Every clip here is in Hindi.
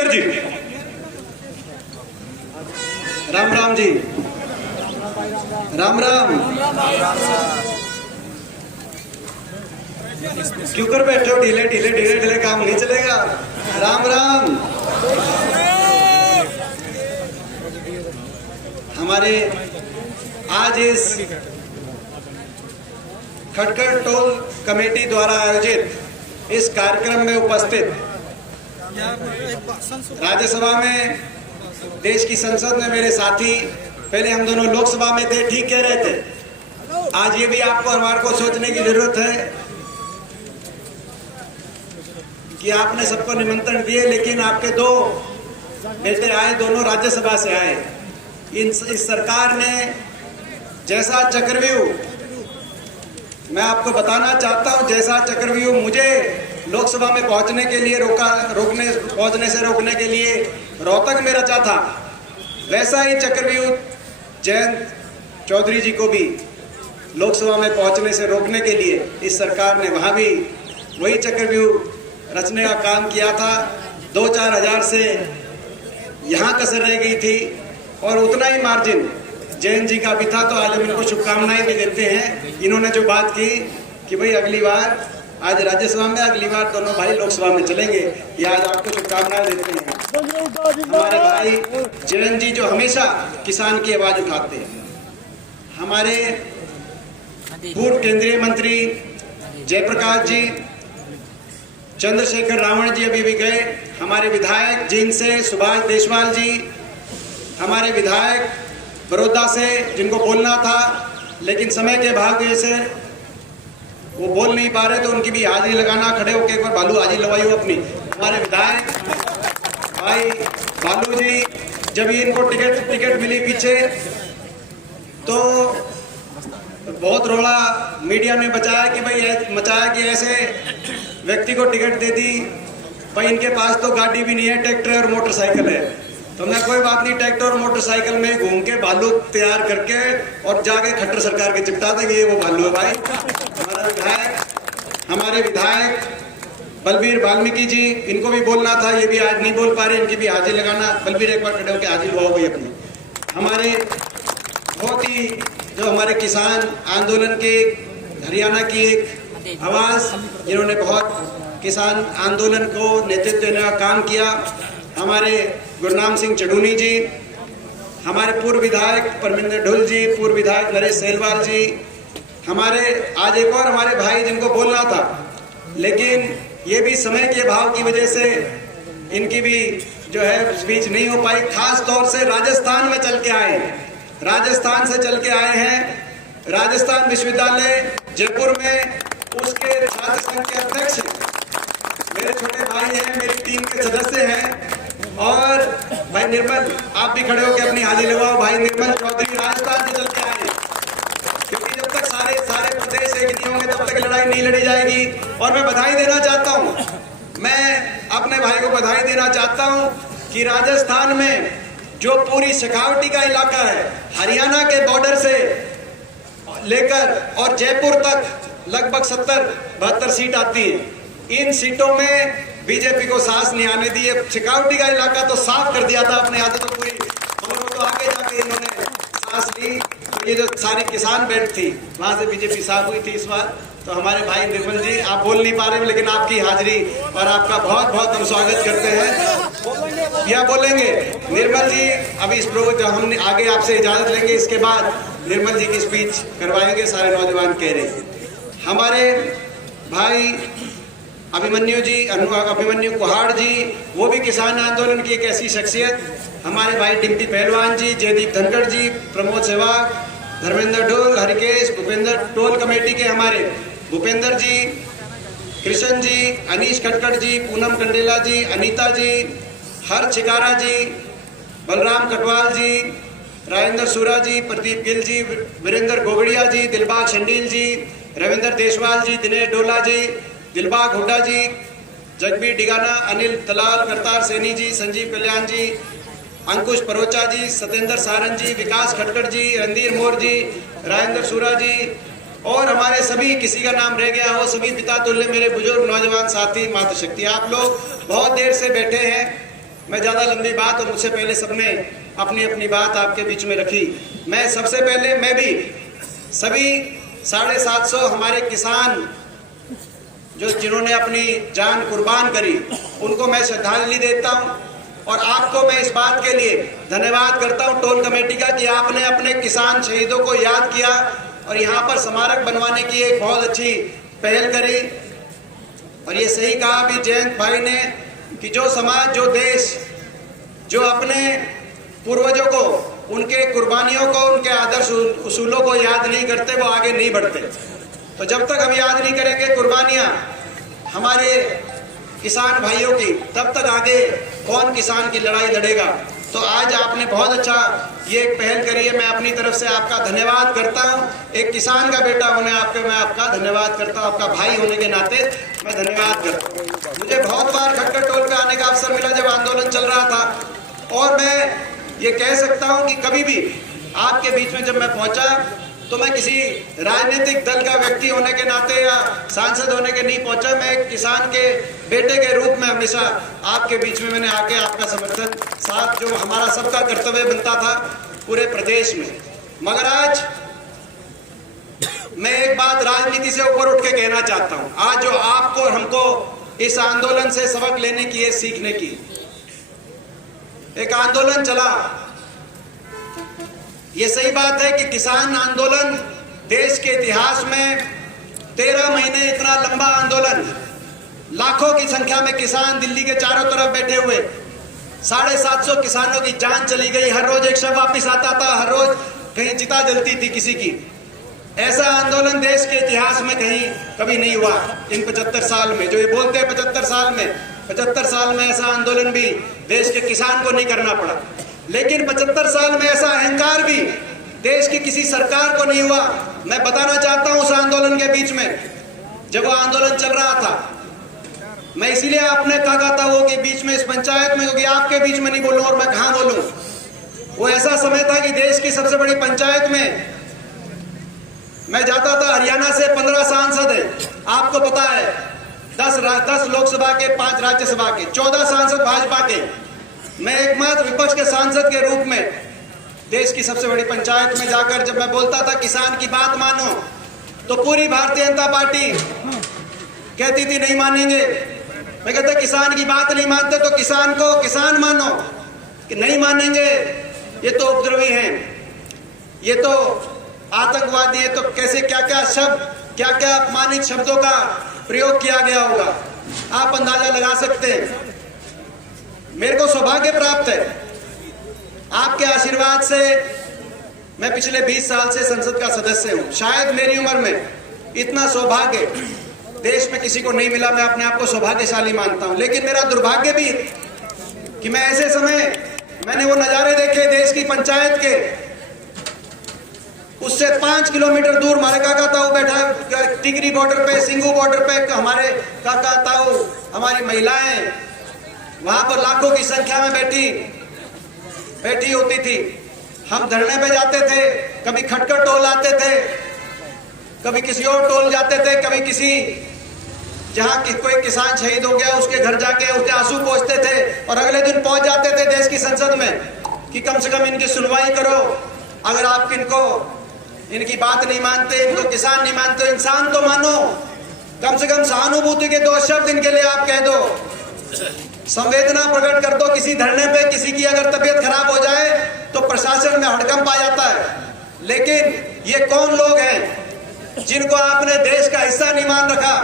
भूपिंदर जी। राम राम जी, राम राम। क्यों कर बैठे हो? ढीले ढीले ढीले ढीले काम नहीं चलेगा। राम राम। हमारे आज इस खटखट टोल कमेटी द्वारा आयोजित इस कार्यक्रम में उपस्थित राज्यसभा में, देश की संसद में मेरे साथी, पहले हम दोनों लोकसभा में थे, ठीक कह रहे थे। आज ये भी आपको हमारे को सोचने की जरूरत है कि आपने सबको निमंत्रण दिए, लेकिन आपके दो बेटे आए, दोनों राज्यसभा से आए। इस सरकार ने जैसा चक्रव्यूह, मैं आपको बताना चाहता हूं, जैसा चक्रव्यूह मुझे लोकसभा में पहुंचने के लिए पहुंचने से रोकने के लिए रोहतक में रचा था, वैसा ही चक्रव्यूह जयंत चौधरी जी को भी लोकसभा में पहुंचने से रोकने के लिए इस सरकार ने वहां भी वही चक्रव्यूह रचने का काम किया था। 2-4 हज़ार से यहाँ कसर रह गई थी और उतना ही मार्जिन जैन जी का भी था। तो आज हम इनको शुभकामनाएं भी देते हैं। इन्होंने जो बात की कि भाई अगली बार आज राज्यसभा में, अगली बार दोनों भाई लोकसभा में चलेंगे, ये आज आपको शुभकामनाएं देते हैं। हमारे भाई जैन जी जो हमेशा किसान की आवाज उठाते हैं, हमारे पूर्व केंद्रीय मंत्री जयप्रकाश जी, चंद्रशेखर रावण जी अभी भी गए, हमारे विधायक जींद से सुभाष देशवाल जी, हमारे विधायक बड़ौदा से जिनको बोलना था लेकिन समय के भाग्य से वो बोल नहीं पा रहे, तो उनकी भी हाजिरी लगाना, खड़े होकर एक बार बालू हाजिरी लगवाई हो अपनी। हमारे विधायक भाई बालू जी, जब इनको टिकट मिली पीछे तो बहुत रोला मीडिया ने मचाया कि ऐसे व्यक्ति को टिकट दे दी, भाई इनके पास तो गाड़ी भी नहीं है, ट्रैक्टर और मोटरसाइकिल है। तो मैं कोई बात नहीं, ट्रैक्टर और मोटरसाइकिल में घूम के भालू तैयार करके और जाके खट्टर सरकार के चिपटा देंगे, ये वो भालू है भाई। हमारे विधायक बलबीर वाल्मीकि जी, इनको भी बोलना था, ये भी आज नहीं बोल पा रहे, इनकी भी हाजिरी लगाना। बलबीर एक बार खड़े होकर हाजिर हुआ भाई अपनी। हमारे बहुत ही जो हमारे किसान आंदोलन के हरियाणा की एक आवाज, जिन्होंने बहुत किसान आंदोलन को नेतृत्व देने का काम किया, हमारे गुरनाम सिंह चढ़ूनी जी, हमारे पूर्व विधायक परमिंदर ढुल जी, पूर्व विधायक नरेश सेलवाल जी, हमारे आज एक और हमारे भाई जिनको बोलना था, लेकिन ये भी समय के अभाव की वजह से इनकी भी जो है स्पीच नहीं हो पाई। खास तौर से राजस्थान में चल के आए, राजस्थान से चल के आए हैं। राजस्थान विश्वविद्यालय जयपुर में उसके छात्र संघ के अध्यक्ष मेरे छोटे भाई हैं, मेरी टीम के सदस्य हैं। और भाई निर्मल, आप भी खड़े होकर अपनी हाजिरी लगाओ। भाई निर्मल चौधरी राजस्थान से चल के आए, क्योंकि जब तक सारे प्रदेश एक नहीं होंगे तब तक लड़ाई नहीं लड़ी जाएगी। और मैं बधाई देना चाहता हूँ, मैं अपने भाई को बधाई देना चाहता हूँ कि राजस्थान में जो पूरी शेखावटी का इलाका है, हरियाणा के बॉर्डर से लेकर और जयपुर तक लगभग 70-72 सीट आती है। इन सीटों में बीजेपी को सांस नहीं आने दी। शेखावटी का इलाका तो साफ कर दिया था अपने हाथों तो पूरी, और वो तो आगे जाके इन्होंने सांस ली। तो ये जो सारी किसान बेल्ट थी वहां से बीजेपी साफ हुई थी इस बार। तो हमारे भाई निर्मल जी, आप बोल नहीं पा रहे, लेकिन आपकी हाजिरी और आपका बहुत बहुत हम स्वागत करते हैं। क्या बोलेंगे निर्मल जी? अभी इस प्रोग्राम जब हम आगे आपसे इजाजत लेंगे, इसके बाद निर्मल जी की स्पीच करवाएंगे, सारे नौजवान कह रहे हैं। हमारे भाई अभिमन्यु जी, अभिमन्यु कुहाड़ जी, वो भी किसान आंदोलन की एक ऐसी शख्सियत। हमारे भाई डिम्पी पहलवान जी, जयदीप धनखड़ जी, प्रमोद सहवाग, धर्मेंद्र ढोल, हरिकेश, भूपेंद्र टोल कमेटी के हमारे भूपेंद्र जी, कृष्ण जी, अनीश खटखड़ जी, पूनम कंडेला जी, अनीता जी, हर छिकारा जी, बलराम कटवाल जी, राजेंद्र सूरा जी, प्रदीप गिल जी, वीरेंद्र गोगड़िया जी, दिलबाग शंडील जी, रविंद्र देशवाल जी, दिनेश डोला जी, दिलबाग हुड्डा जी, जगबीर डिगाना, अनिल दलाल, करतार सैनी जी, संजीव कल्याण जी, अंकुश परोचा जी, सत्येंद्र सारन जी, विकास खटखड़ जी, रणधीर मोर जी, राजेंद्र सूरा जी, और हमारे सभी, किसी का नाम रह गया हो, सभी पिता तुल्य मेरे बुजुर्ग नौजवान साथी, मातृशक्ति, आप लोग बहुत देर से बैठे हैं। मैं ज़्यादा लंबी बात, और मुझसे पहले सबने अपनी अपनी बात आपके बीच में रखी। मैं सबसे पहले मैं भी सभी 750 हमारे किसान जिन्होंने अपनी जान कुर्बान करी, उनको मैं श्रद्धांजलि देता हूँ। और आपको मैं इस बात के लिए धन्यवाद करता हूँ टोल कमेटी का कि आपने अपने किसान शहीदों को याद किया और यहाँ पर स्मारक बनवाने की एक बहुत अच्छी पहल करी। और ये सही कहा भी जयंत भाई ने कि जो समाज, जो देश, जो अपने पूर्वजों को, उनके कुर्बानियों को, उनके आदर्श उसूलों को याद नहीं करते, वो आगे नहीं बढ़ते। तो जब तक हम याद नहीं करेंगे कुर्बानियां हमारे किसान भाइयों की, तब तक आगे कौन किसान की लड़ाई लड़ेगा। तो आज आपने बहुत अच्छा ये एक पहल करी है, मैं अपनी तरफ से आपका धन्यवाद करता हूँ। एक किसान का बेटा होने आपके मैं आपका धन्यवाद करता हूँ, आपका भाई होने के नाते मैं धन्यवाद करता हूँ। मुझे बहुत बार खटखट टोल पे आने का अवसर मिला जब आंदोलन चल रहा था, और मैं ये कह सकता हूँ कि कभी भी आपके बीच में जब मैं पहुँचा तो मैं किसी राजनीतिक दल का व्यक्ति होने के नाते या सांसद होने के नहीं पहुंचा। मैं एक किसान के बेटे के रूप में हमेशा आपके बीच में मैंने आके आपका समर्थन साथ, जो हमारा सबका कर्तव्य बनता था पूरे प्रदेश में। मगर आज मैं एक बात राजनीति से ऊपर उठ के कहना चाहता हूं। आज जो आपको और हमको इस आंदोलन से सबक लेने की है, सीखने की, एक आंदोलन चला। ये सही बात है कि किसान आंदोलन देश के इतिहास में 13 महीने इतना लंबा आंदोलन, लाखों की संख्या में किसान दिल्ली के चारों तरफ बैठे हुए, 750 किसानों की जान चली गई, हर रोज एक शव वापिस आता था, हर रोज कहीं चिता जलती थी किसी की। ऐसा आंदोलन देश के इतिहास में कहीं कभी नहीं हुआ इन 75 साल में। जो ये बोलते हैं 75 साल में, 75 साल में ऐसा आंदोलन भी देश के किसान को नहीं करना पड़ा। लेकिन 75 साल में ऐसा अहंकार भी देश की किसी सरकार को नहीं हुआ। मैं बताना चाहता हूं उस आंदोलन के बीच में जब वो आंदोलन चल रहा था, मैं इसीलिए आपने कहा था वो कि बीच में इस पंचायत में, क्योंकि आपके बीच में नहीं बोलूं और मैं कहां बोलूं। वो ऐसा समय था कि देश की सबसे बड़ी पंचायत में मैं जाता था। हरियाणा से 15 सांसद हैं, आपको पता है, 10 लोकसभा के, 5 राज्यसभा के, 14 सांसद भाजपा के। मैं एकमात्र विपक्ष के सांसद के रूप में देश की सबसे बड़ी पंचायत में जाकर जब मैं बोलता था किसान की बात मानो, तो पूरी भारतीय जनता पार्टी कहती थी नहीं मानेंगे। मैं कहता किसान की बात नहीं मानते तो किसान को किसान मानो, कि नहीं मानेंगे, ये तो उपद्रवी हैं, ये तो आतंकवादी है। तो कैसे क्या क्या शब्द, क्या क्या अपमानित शब्दों का प्रयोग किया गया होगा, आप अंदाजा लगा सकते हैं। मेरे को सौभाग्य प्राप्त है आपके आशीर्वाद से, मैं पिछले 20 साल से संसद का सदस्य हूं। शायद मेरी उम्र में इतना सौभाग्य देश में किसी को नहीं मिला, मैं अपने आप को सौभाग्यशाली मानता हूं। लेकिन मेरा दुर्भाग्य भी कि मैं ऐसे समय मैंने वो नजारे देखे देश की पंचायत के, उससे 5 किलोमीटर दूर हमारे काका ताऊ बैठा, टिकरी बॉर्डर पे, सिंगू बॉर्डर पे हमारे काका ताऊ, हमारी महिलाएं वहां पर लाखों की संख्या में बैठी होती थी। हम धरने पे जाते थे, कभी खटखट टोल आते थे, कभी किसी और टोल जाते थे, कभी किसी जहां कि कोई किसान शहीद हो गया उसके घर जाके उसके आंसू पोंछते थे, और अगले दिन पहुंच जाते थे देश की संसद में कि कम से कम इनकी सुनवाई करो। अगर आप इनकी बात नहीं मानते, इनको किसान नहीं मानते, इंसान तो मानो, कम से कम सहानुभूति के 2 शब्द इनके लिए आप कह दो, संवेदना प्रकट कर दो। किसी धरने पे किसी की अगर तबीयत खराब हो जाए तो प्रशासन में हड़कंप आ जाता है, लेकिन ये कौन लोग हैं जिनको आपने देश का हिस्सा नहीं मान रखा।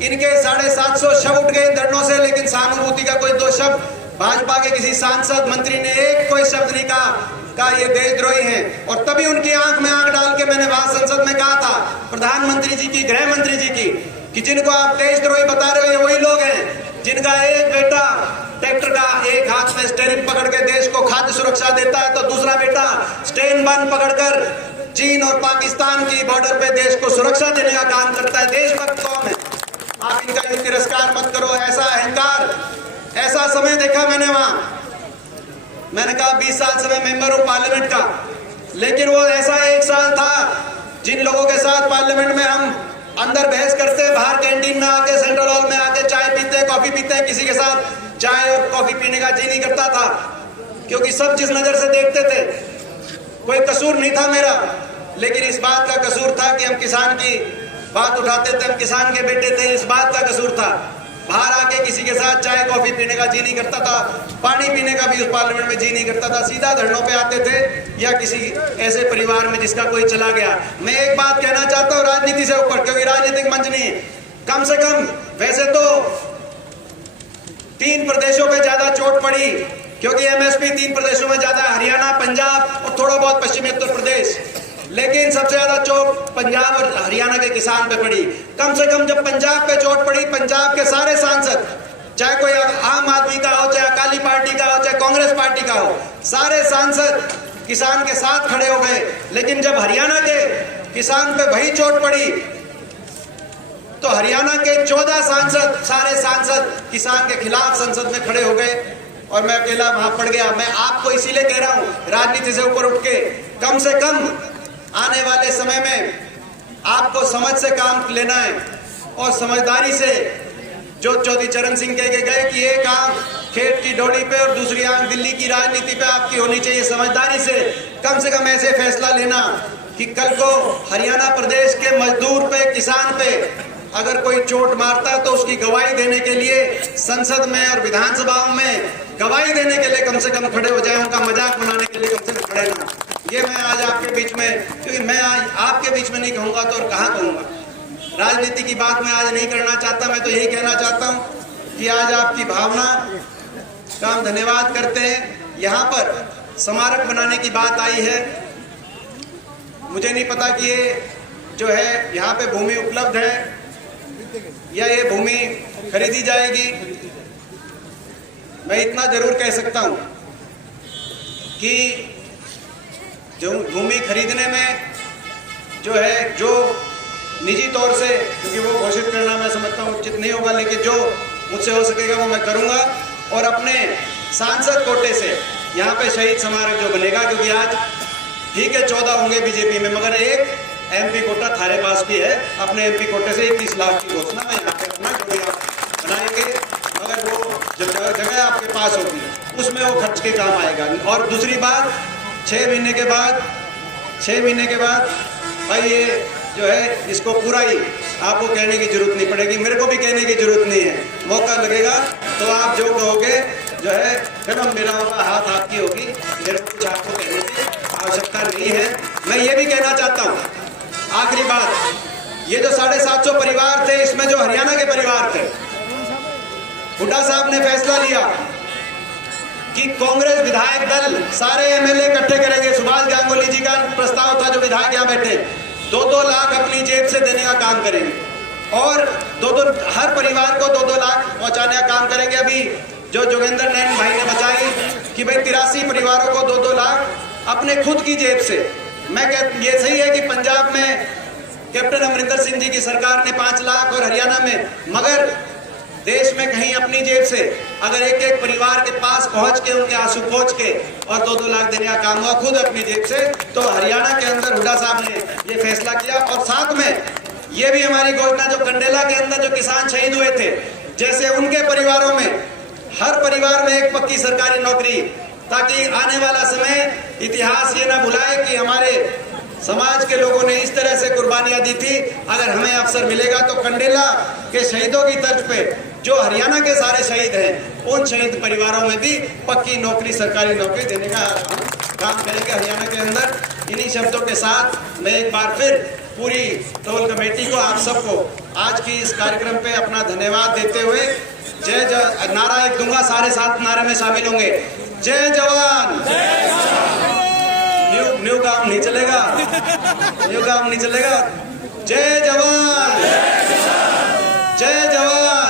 इनके 750 शव उठ गए इन धरनों से, लेकिन सहानुभूति का कोई 2 शब्द भाजपा के किसी सांसद मंत्री ने एक कोई शब्द नहीं कहा ये देशद्रोही हैं। और तभी उनकी आंख में आंख डाल के मैंने वहां संसद में कहा था प्रधानमंत्री जी की, गृह मंत्री जी की, कि जिनको आप देशद्रोही बता रहे हो ये वही लोग हैं जिनका एक बेटा ट्रैक्टर का एक हाथ में स्टीयरिंग पकड़ के देश को खाद्य सुरक्षा देता है, तो दूसरा बेटा स्टेन बन पकड़कर चीन और पाकिस्तान की बॉर्डर पे देश को सुरक्षा देने का काम करता है। देशभक्त कौन है? आप इनका तिरस्कार मत करो। ऐसा अहंकार, ऐसा समय देखा मैंने वहां। मैंने कहा 20 साल से मैं मेंबर हूं पार्लियामेंट का, लेकिन वो ऐसा 1 साल था जिन लोगों के साथ पार्लियामेंट में हम अंदर बहस करते, बाहर कैंटीन में आके, सेंट्रल हॉल में आके चाय पीते, कॉफी पीते, किसी के साथ चाय और कॉफी पीने का जी नहीं करता था, क्योंकि सब जिस नजर से देखते थे, कोई कसूर नहीं था मेरा, लेकिन इस बात का कसूर था कि हम किसान की बात उठाते थे, हम किसान के बेटे थे, इस बात का कसूर था। बाहर आके किसी के साथ चाय कॉफी पीने का जी नहीं करता था, पानी पीने का भी उस पार्लियामेंट में जी नहीं करता था, सीधा धरनों पे आते थे, या किसी ऐसे परिवार में जिसका कोई चला गया। मैं एक बात कहना चाहता हूँ राजनीति से ऊपर, क्योंकि राजनीतिक मंच नहीं है, कम से कम वैसे तो 3 प्रदेशों पे ज्यादा चोट पड़ी, क्योंकि एमएसपी 3 प्रदेशों में ज्यादा, हरियाणा, पंजाब और थोड़ा बहुत पश्चिमी उत्तर प्रदेश, लेकिन सबसे ज्यादा चोट पंजाब और हरियाणा के किसान पे पड़ी। कम से कम जब पंजाब पे चोट पड़ी, पंजाब के सारे सांसद, चाहे कोई आम आदमी का हो, चाहे अकाली पार्टी का हो, चाहे कांग्रेस पार्टी का हो, सारे सांसद किसान के साथ खड़े हो गए। लेकिन जब हरियाणा के किसान पे वही चोट पड़ी, तो हरियाणा के 14 सांसद, सारे सांसद किसान के खिलाफ संसद में खड़े हो गए और मैं अकेला वहां पड़ गया। मैं आपको इसीलिए कह रहा हूं, राजनीति से ऊपर उठ के कम से कम आने वाले समय में आपको समझ से काम लेना है, और समझदारी से, जो चौधरी चरण सिंह कह के गए कि एक आंख खेत की डोली पे और दूसरी आंख दिल्ली की राजनीति पे आपकी होनी चाहिए। समझदारी से कम ऐसे फैसला लेना कि कल को हरियाणा प्रदेश के मजदूर पे, किसान पे अगर कोई चोट मारता है तो उसकी गवाही देने के लिए संसद में और विधानसभाओं में गवाही देने के लिए कम से कम खड़े हो जाए, उनका मजाक बनाने के लिए कम से कम खड़े ना। ये मैं आज आपके बीच में, क्योंकि मैं आज आपके बीच में नहीं कहूंगा तो और कहाँ कहूंगा। राजनीति की बात मैं आज नहीं करना चाहता, मैं तो यही कहना चाहता हूं कि आज आपकी भावना का हम धन्यवाद करते हैं। यहाँ पर स्मारक बनाने की बात आई है, मुझे नहीं पता कि ये जो है यहाँ पे भूमि उपलब्ध है या ये भूमि खरीदी जाएगी। मैं इतना जरूर कह सकता हूं कि जो भूमि खरीदने में जो है, जो निजी तौर से, क्योंकि वो घोषित करना मैं समझता हूँ उचित नहीं होगा, लेकिन जो मुझसे हो सकेगा वो मैं करूंगा। और अपने सांसद कोटे से यहाँ पे शहीद स्मारक जो बनेगा, क्योंकि आज ठीक है 14 होंगे बीजेपी में, मगर एक एमपी कोटा थारे पास भी है, अपने एमपी कोटे से 21 लाख की घोषणा मैं यहाँ पे अपना जो भी आप बनाएंगे, मगर वो जब जगह आपके पास होगी उसमें वो खर्च के काम आएगा। और दूसरी बात, 6 महीने के बाद भाई ये जो है इसको पूरा ही आपको कहने की जरूरत नहीं पड़ेगी, मेरे को भी कहने की जरूरत नहीं है। मौका लगेगा तो आप जो कहोगे जो है फिल्म मेरा होगा, हाथ आपकी होगी, मेरे को कुछ आपको कहने की आवश्यकता नहीं है। मैं ये भी कहना चाहता हूँ, आखिरी बात, ये जो 750 परिवार थे, इसमें जो हरियाणा के परिवार थे, हुड्डा साहब ने फैसला लिया कि कांग्रेस विधायक दल सारे एमएलए इकट्ठे करेंगे। सुभाष गांगुली जी का प्रस्ताव था, जो विधायक यहाँ बैठे, 2-2 लाख अपनी जेब से देने का काम करेंगे, और 2-2 हर परिवार को 2-2 लाख पहुंचाने का काम करेंगे। अभी जो जोगेंद्र नैन भाई ने बताई कि भाई 83 परिवारों को 2-2 लाख अपने खुद की जेब से। मैं ये सही है कि पंजाब में कैप्टन अमरिंदर सिंह जी की सरकार ने 5 लाख और हरियाणा में, मगर देश में कहीं अपनी जेब से अगर एक परिवार के पास पहुंच के, उनके आंसू पहुंच के और 2-2 लाख देने का काम हुआ खुद अपनी जेब से, तो हरियाणा के अंदर हुड्डा साहब ने ये फैसला किया। और साथ में ये भी हमारी घोषणा, जो कंडेला के अंदर जो किसान शहीद हुए थे, जैसे उनके परिवारों में हर परिवार में एक पक्की सरकारी नौकरी, ताकि आने वाला समय इतिहास ये ना भुलाए कि हमारे समाज के लोगों ने इस तरह से कुर्बानियां दी थी। अगर हमें अवसर मिलेगा तो कंडेला के शहीदों की तर्ज पे जो हरियाणा के सारे शहीद हैं, उन शहीद परिवारों में भी पक्की नौकरी, सरकारी नौकरी देने का काम करेंगे हरियाणा के अंदर। इन्हीं शब्दों के साथ मैं एक बार फिर पूरी टोल कमेटी को, आप सबको आज की इस कार्यक्रम पे अपना धन्यवाद देते हुए जय नारा एक दूंगा, सारे 7 नारे में शामिल होंगे। जय जवान, न्यू काम नहीं चलेगा, न्यू काम नहीं चलेगा। जय जवान, जय जवान।